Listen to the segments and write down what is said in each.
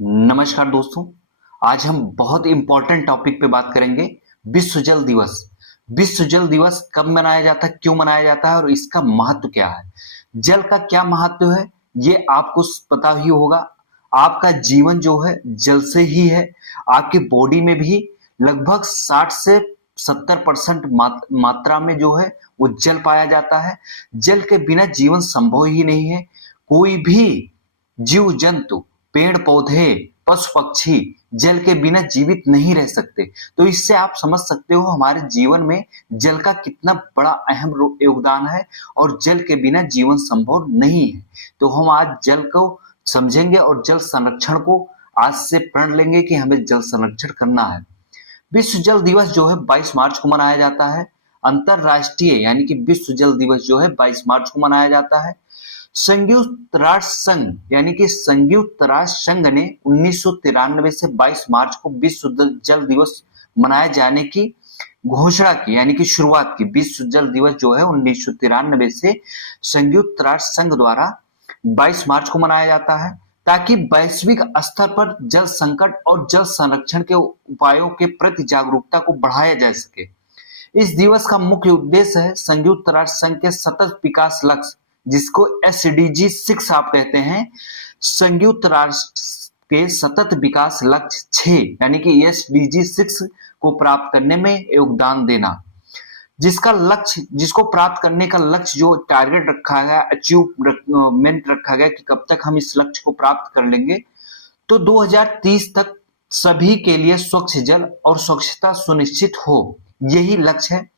नमस्कार दोस्तों। आज हम बहुत इंपॉर्टेंट टॉपिक पे बात करेंगे। विश्व जल दिवस। विश्व जल दिवस कब मनाया जाता है, क्यों मनाया जाता है और इसका महत्व क्या है। जल का क्या महत्व है ये आपको पता ही होगा। आपका जीवन जो है जल से ही है। आपकी बॉडी में भी लगभग 60 से 70% मात्रा में जो है वो जल पाया जाता है। जल के बिना जीवन संभव ही नहीं है। कोई भी जीव जंतु, पेड़ पौधे, पशु पक्षी जल के बिना जीवित नहीं रह सकते। तो इससे आप समझ सकते हो हमारे जीवन में जल का कितना बड़ा अहम योगदान है और जल के बिना जीवन संभव नहीं है। तो हम आज जल को समझेंगे और जल संरक्षण को आज से प्रण लेंगे कि हमें जल संरक्षण करना है। विश्व जल दिवस जो है 22 मार्च को मनाया जाता है। अंतरराष्ट्रीय यानी कि विश्व जल दिवस जो है 22 मार्च को मनाया जाता है। संयुक्त राष्ट्र संघ यानी कि संयुक्त राष्ट्र संघ ने 1993 से 22 मार्च को विश्व जल दिवस मनाए जाने की घोषणा की, यानी कि शुरुआत की। विश्व जल दिवस जो है 1993 से संयुक्त राष्ट्र संघ द्वारा 22 मार्च को मनाया जाता है ताकि वैश्विक स्तर पर जल संकट और जल संरक्षण के उपायों के प्रति जागरूकता को बढ़ाया जा सके। इस दिवस का मुख्य उद्देश्य है संयुक्त राष्ट्र संघ के सतत विकास लक्ष्य, जिसको SDG 6 आप कहते हैं, संयुक्त राष्ट्र के सतत विकास लक्ष्य 6 यानी कि SDG 6 को प्राप्त करने में योगदान देना। जिसको प्राप्त करने का लक्ष्य जो टारगेट रखा गया, अचीवमेंट रखा गया कि कब तक हम इस लक्ष्य को प्राप्त कर लेंगे, तो 2030 तक सभी के लिए स्वच्छ जल और स्वच्छता सुनिश्चित हो, यही लक्ष्य है।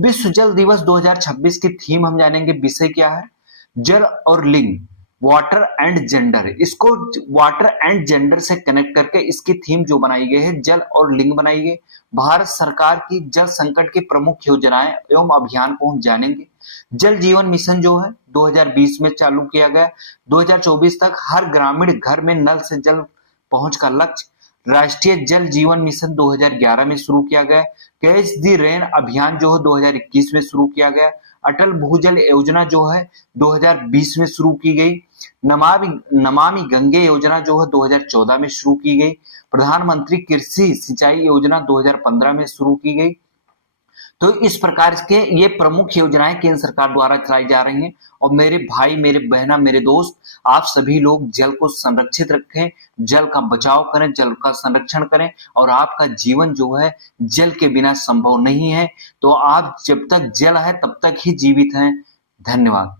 विश्व जल दिवस 2026 की थीम हम जानेंगे। विषय क्या है? जल और लिंग, वाटर एंड जेंडर। इसको वाटर एंड जेंडर से कनेक्ट करके इसकी थीम जो बनाई गई है जल और लिंग बनाई गई। भारत सरकार की जल संकट की प्रमुख योजनाएं एवं अभियान को हम जानेंगे। जल जीवन मिशन जो है 2020 में चालू किया गया। 2024 तक हर ग्रामीण घर में नल से जल पहुंच का लक्ष्य। राष्ट्रीय जल जीवन मिशन 2011 में शुरू किया गया। कैच द रेन अभियान जो है 2021 में शुरू किया गया। अटल भूजल योजना जो है 2020 में शुरू की गई। नमामि गंगे योजना जो है 2014 में शुरू की गई। प्रधानमंत्री कृषि सिंचाई योजना 2015 में शुरू की गई। तो इस प्रकार के ये प्रमुख योजनाएं केंद्र सरकार द्वारा चलाई जा रही हैं। और मेरे भाई, मेरे बहना, मेरे दोस्त, आप सभी लोग जल को संरक्षित रखें, जल का बचाव करें, जल का संरक्षण करें। और आपका जीवन जो है जल के बिना संभव नहीं है। तो आप जब तक जल है तब तक ही जीवित हैं। धन्यवाद।